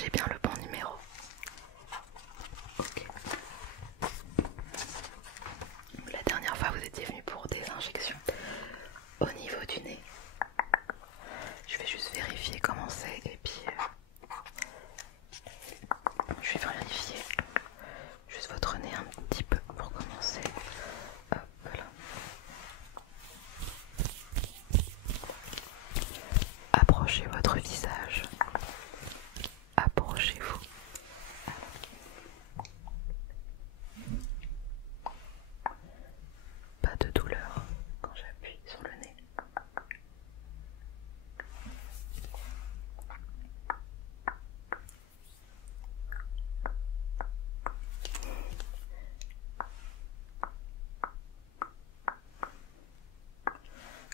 J'ai bien le bon numéro. Ok. La dernière fois vous étiez venu pour des injections au niveau du nez. Je vais juste vérifier comment c'est et puis je vais vérifier juste votre nez un petit peu pour commencer. Hop là. Approchez votre visage. Approchez-vous. Pas de douleur quand j'appuie sur le nez.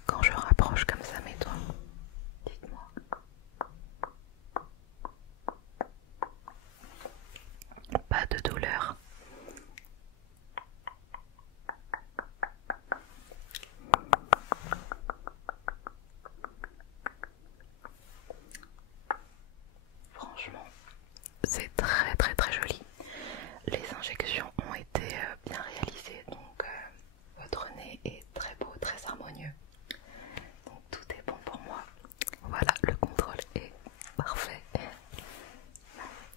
Quand je rapproche comme ça mes doigts, dites-moi. Pas de douleur. Franchement, c'est très très très joli. Les injections ont été bien réalisées, donc votre nez est très beau, très harmonieux. Donc tout est bon pour moi. Voilà, le contrôle est parfait.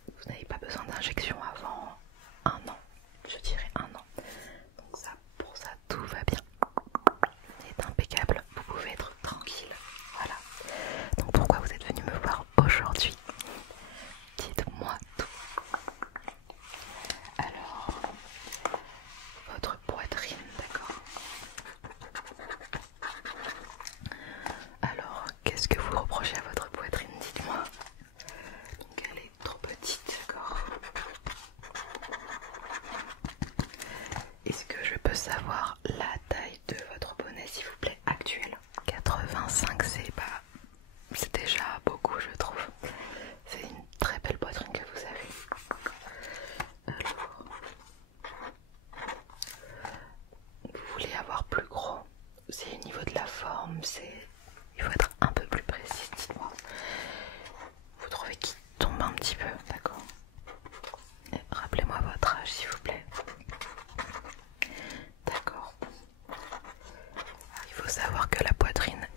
Vous n'avez pas besoin d'injection avant un an, je dirais un an. Donc ça, pour ça, tout va bien. C'est impeccable, vous pouvez être tranquille. Voilà. Donc pourquoi vous êtes venu me voir aujourd'hui? Dites-moi tout. Alors, votre poitrine, d'accord. Alors, qu'est-ce que vous reprochez à votre poitrine? Dites-moi. Donc elle est trop petite, d'accord. Est-ce que je peux savoir la taille de votre bonnet, s'il vous plaît, actuelle? 85, c'est déjà beaucoup, je trouve. C'est une très belle poitrine que vous avez. Alors, vous voulez avoir plus gros? C'est au niveau de la forme, il faut être un peu plus précis, dites-moi. Vous trouvez qu'il tombe un petit peu, d'accord. Rappelez-moi votre âge, s'il vous plaît. D'accord. Il faut savoir que la poitrine,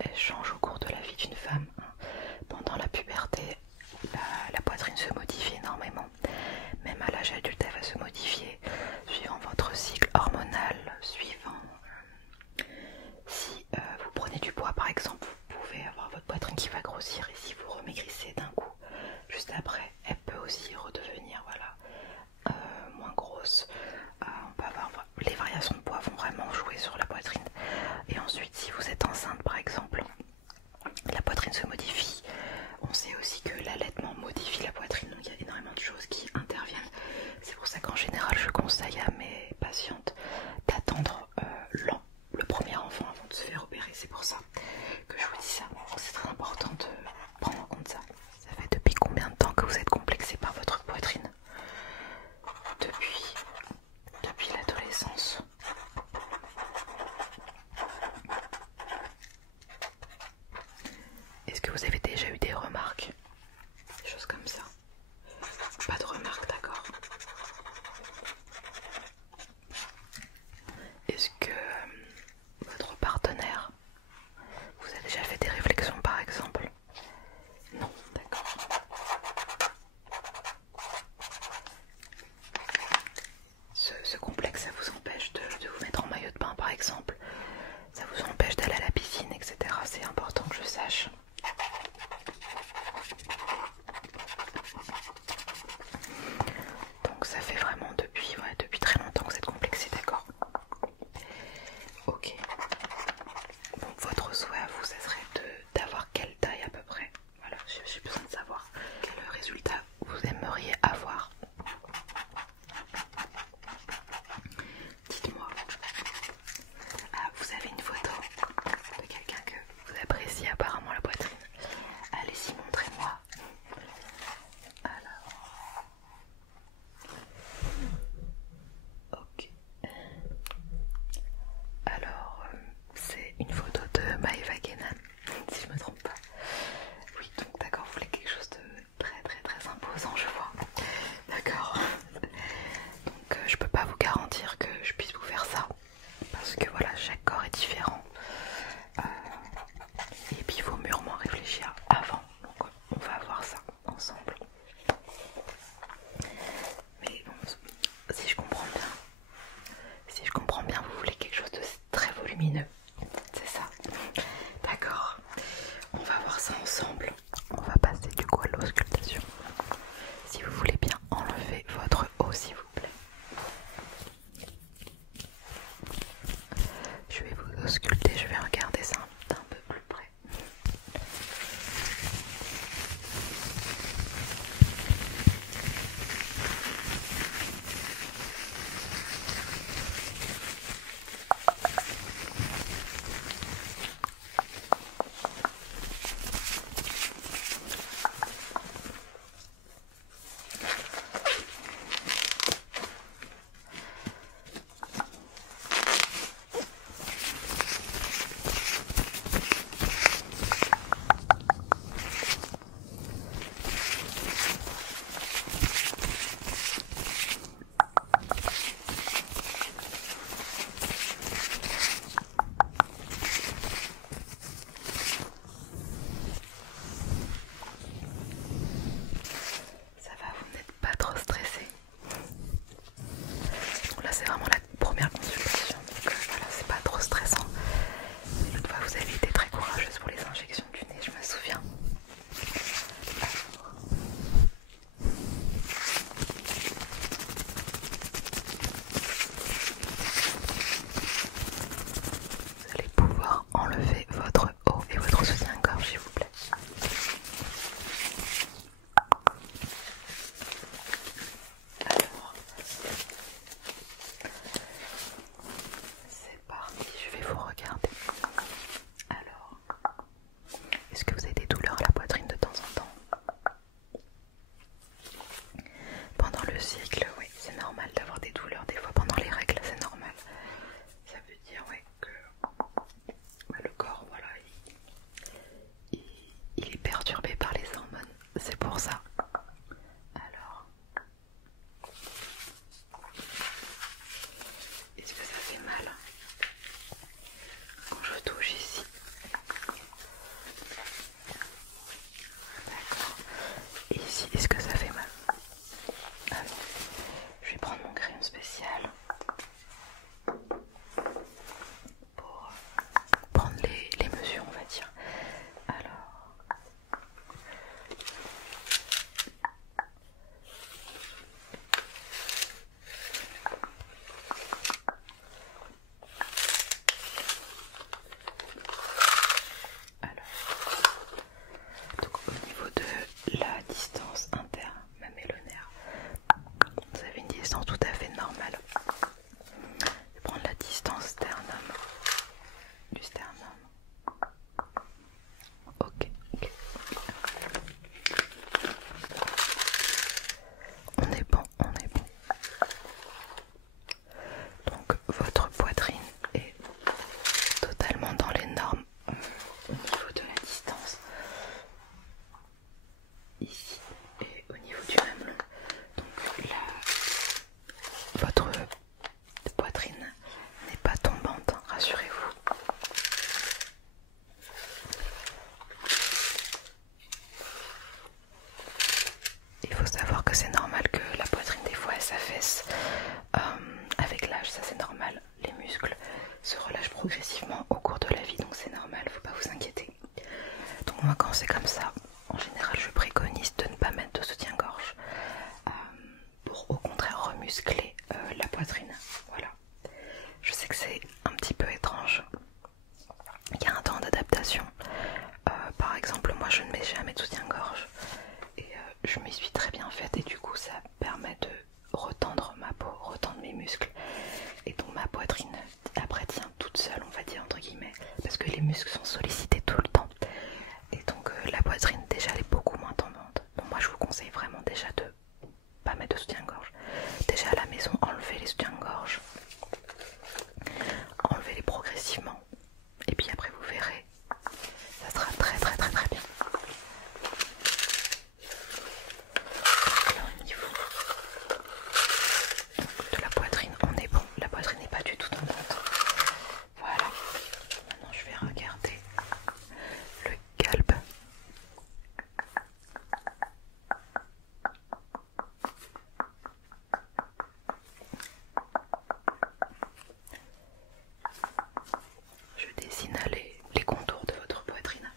elle change au cours de la vie d'une femme. Pendant la puberté, la poitrine se modifie énormément. Même à l'âge adulte, elle va se modifier suivant votre cycle hormonal, suivant si vous prenez du poids par exemple, vous pouvez avoir votre poitrine qui va grossir, et si vous remaigrissez d'un coup, juste après, elle peut aussi redevenir moins grosse. On peut avoir, les variations de poids vont vraiment jouer sur la poitrine. Et ensuite, si vous êtes enceinte par exemple, la poitrine se modifie. On sait aussi que l'allaitement modifie la poitrine, donc il y a énormément de choses qui interviennent. C'est pour ça qu'en général je conseille à mes patientes d'attendre le premier enfant avant de se faire opérer. C'est pour ça que je vous dis ça. C'est très important de prendre en compte ça. pour ça. Alors, est-ce que ça fait mal quand je touche ici? D'accord. Et ici, est-ce que ça fait mal? Alors, je vais prendre mon crayon spécial pour prendre les mesures, on va dire. Alors, donc au niveau de la distance intermamelonnaire, vous avez une distance tout à fait normale. Je vais prendre la distance sternum, du sternum. Ok, ok. On est bon, on est bon. Donc votre poitrine est totalement dans les normes au niveau de la distance. Ici et au niveau du mamelon. Donc là, votre poitrine n'est pas tombante, rassurez-vous. Il faut savoir que c'est normal que la poitrine des fois elle s'affaisse avec l'âge, ça c'est normal. Les muscles se relâchent progressivement au cours de la vie, donc c'est normal, faut pas vous inquiéter. Donc moi quand c'est comme ça, en général je préconise de ne pas mettre de soutien-gorge pour au contraire remuscler la poitrine. Voilà. Je sais que c'est un petit peu étrange. Il y a un temps d'adaptation. Par exemple, moi je ne mets jamais de soutien-gorge et je m'y suis très bien faite et du coup ça permet de retendre ma peau, retendre mes muscles et donc ma poitrine après tient toute seule, on va dire entre guillemets, parce que les muscles sont sollicités tout le temps et donc la poitrine déjà elle est beaucoup moins tendante. Donc moi je vous conseille vraiment déjà de pas mettre de soutien-gorge. Déjà à la maison, enlevez les soutiens-gorge, enlevez-les progressivement et puis après vous verrez, ça sera très très très très bien. Donc là au niveau de la poitrine, on est bon, la poitrine n'est pas du tout tendante. Voilà, maintenant je vais regarder le galbe. Je dessine les contours de votre poitrine.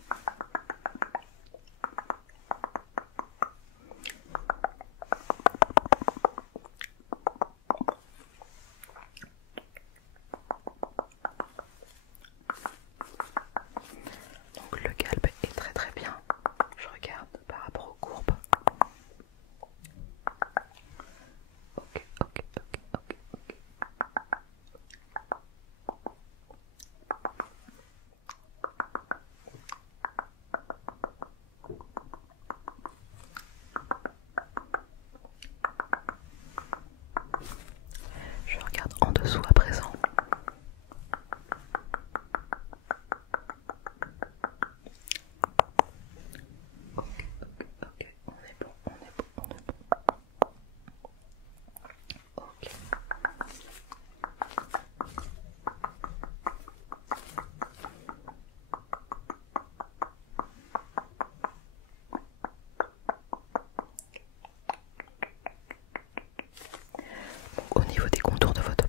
Donc le galbe est très très bien. Je regarde par rapport aux courbes. Ok, ok, ok, ok, ok. Je regarde en dessous à présent. Ok, ok, ok, on est bon, on est bon, on est bon. Ok. Donc, au niveau des contours de votre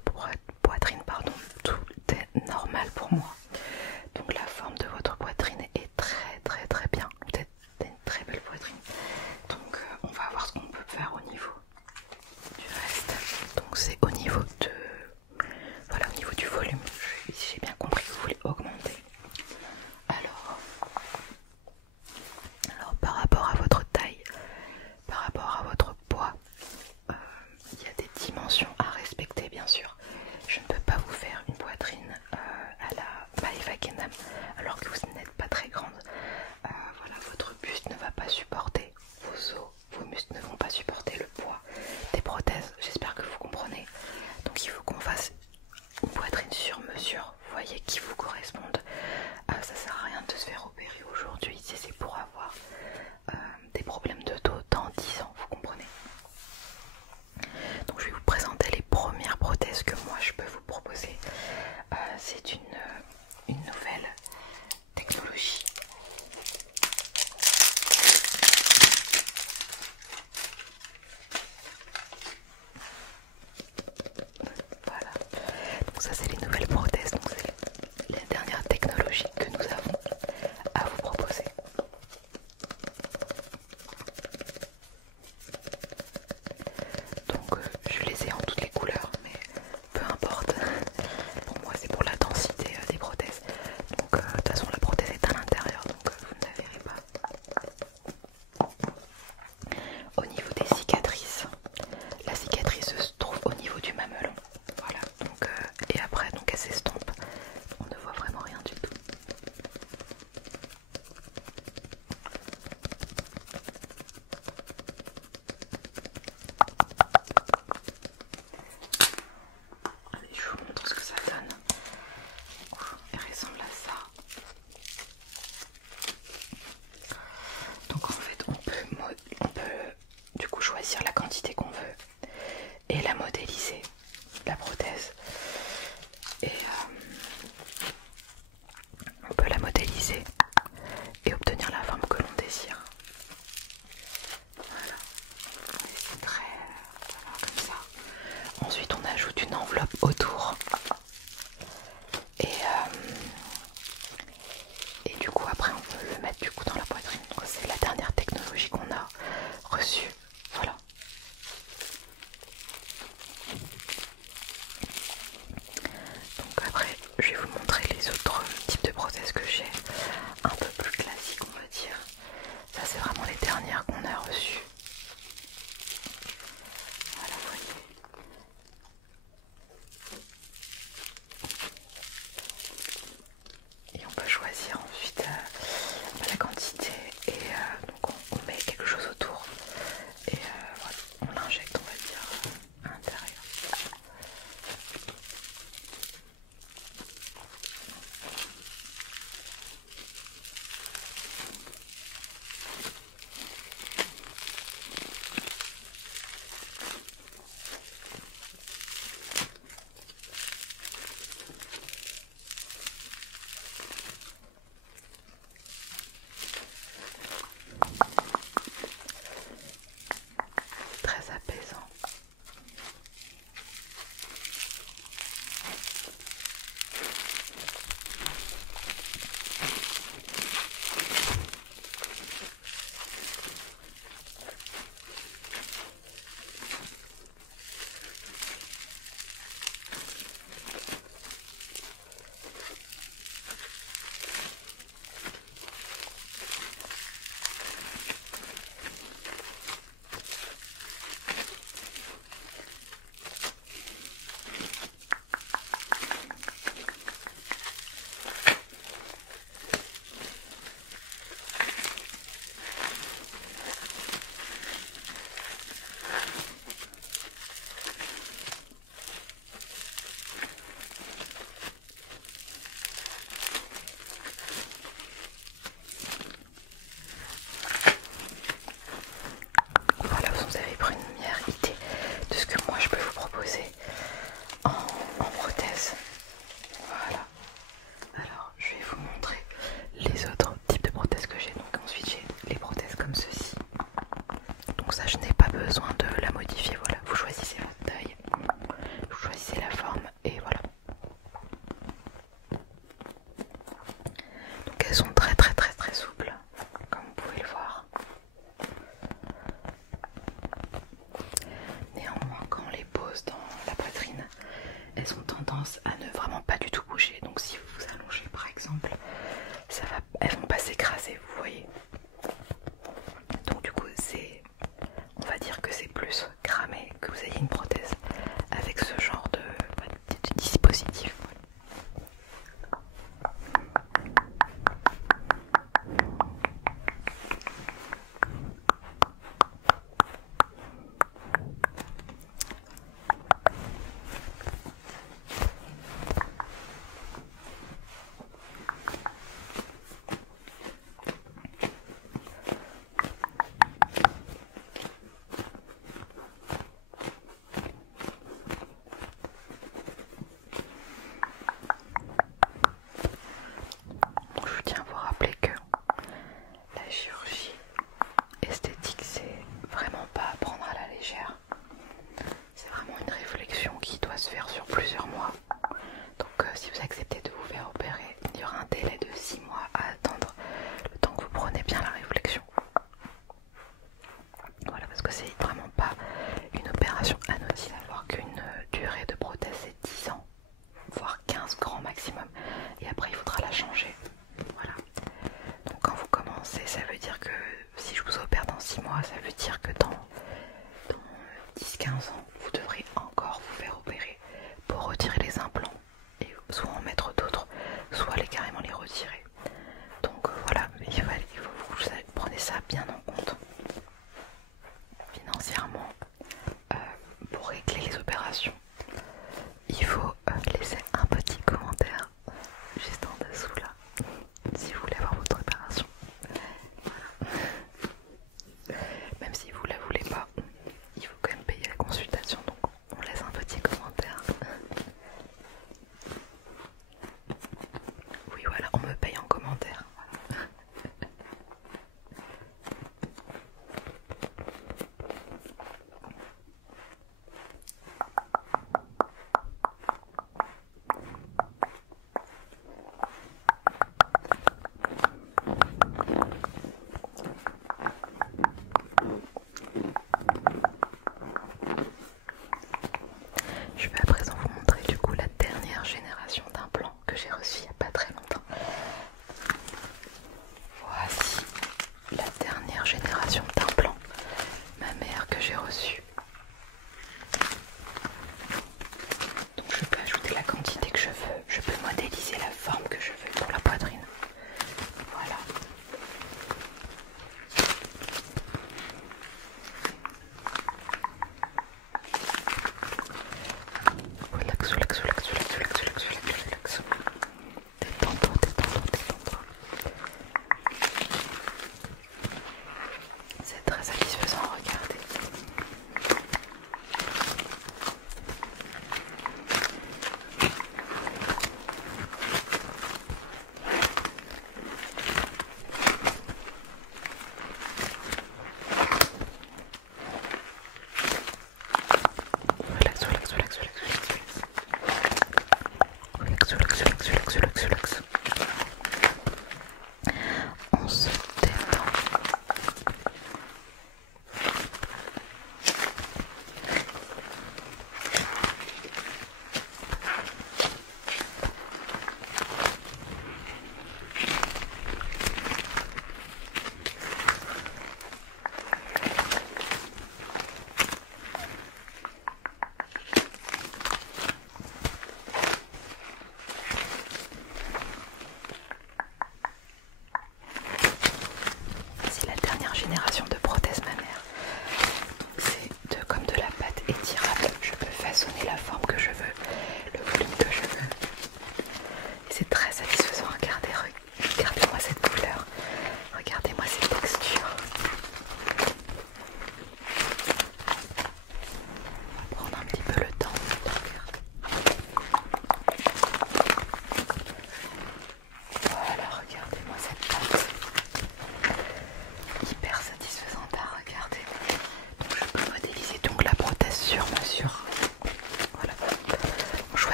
poitrine, pardon, tout est normal pour moi. Donc la forme de votre poitrine est très très très bien. Vous avez une très belle poitrine. Donc on va voir ce qu'on peut faire au niveau du reste. Donc c'est au niveau de, voilà, au niveau du volume. Si j'ai bien compris que vous voulez augmenter. Alors par rapport à votre taille, par rapport à votre poids, il y a des dimensions à respecter bien sûr. Je ne peux pas vous faire une poitrine à la Maeva Kenam alors que vous n'êtes pas très grande. Voilà, votre buste ne va pas supporter vos os, vos muscles ne vont pas supporter le poids des prothèses. J'espère que vous comprenez. Donc il faut qu'on fasse une poitrine sur mesure, vous voyez, qui vous corresponde. Ça sert à rien de se faire opérer aujourd'hui si c'est pour avoir des problèmes de dos ça c'est les nouvelles prothèses, donc c'est la dernière technologie que nous avons à vous proposer. Donc je les ai en toutes les couleurs, mais peu importe. Pour moi c'est pour la densité des prothèses. Donc de toute façon la prothèse est à l'intérieur, donc vous ne la verrez pas. Au niveau des cicatrices, la cicatrice se trouve au niveau du mamelon. Voilà, donc et après donc elle s'estompe. On ne voit vraiment rien du tout. Allez, je vous montre ce que ça donne. Elle ressemble à ça. Donc en fait on peut du coup choisir la quantité qu'on veut et la modéliser, la prothèse. Et on peut la modéliser et obtenir la forme que l'on désire. Voilà, c'est très comme ça. Ensuite on ajoute une enveloppe autour et du coup après on peut le mettre du coup dans la poitrine. Donc c'est la dernière technologie qu'on a reçue. Voilà. Donc après je vais vous montrer les autres types de prothèses que j'ai, un peu plus classiques on va dire. Ça c'est vraiment les dernières qu'on a reçues. Voilà, vous voyez. Et on peut choisir ensuite la quantité et donc on met quelque chose autour et voilà, on l'injecte on va dire à l'intérieur.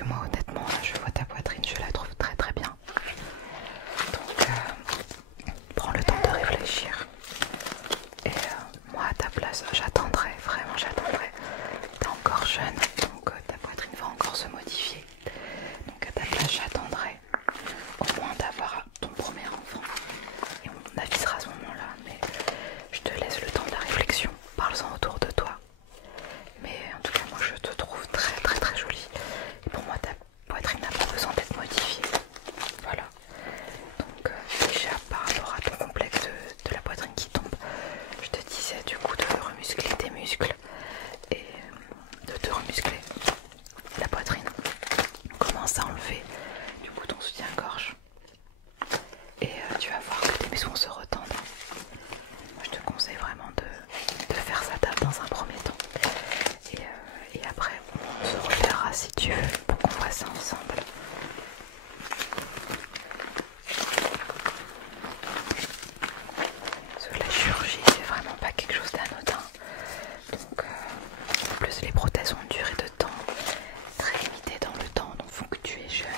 que moi honnêtement là, je vois ta poitrine, je la trouve très très bien. Donc prends le temps de réfléchir. Et moi à ta place, j'attendrai, vraiment j'attendrai. T'es encore jeune, donc ta poitrine va encore se modifier. Donc à ta place, j'attendrai au moins d'avoir ton premier enfant. Et on avisera à ce moment-là, mais je te laisse le temps de la réflexion. Parle-en autour de toi. Mais en tout cas, moi je te trouve très très très jolie. Et pour moi, ta poitrine n'a pas besoin d'être modifiée. Voilà. Donc déjà par rapport à ton complexe de la poitrine qui tombe, je te disais du coup de remuscler tes muscles et de te remuscler la poitrine. Commence à enlever du coup ton soutien-gorge et tu vas voir que tes muscles vont se retendre. Moi je te conseille vraiment de faire ça dans un premier temps et après on se reverra si tu veux pour qu'on voit ça ensemble. Parce que la chirurgie c'est vraiment pas quelque chose d'anodin. Donc en plus les prothèses ont une durée de temps très limitée dans le temps, donc faut que tu es jeune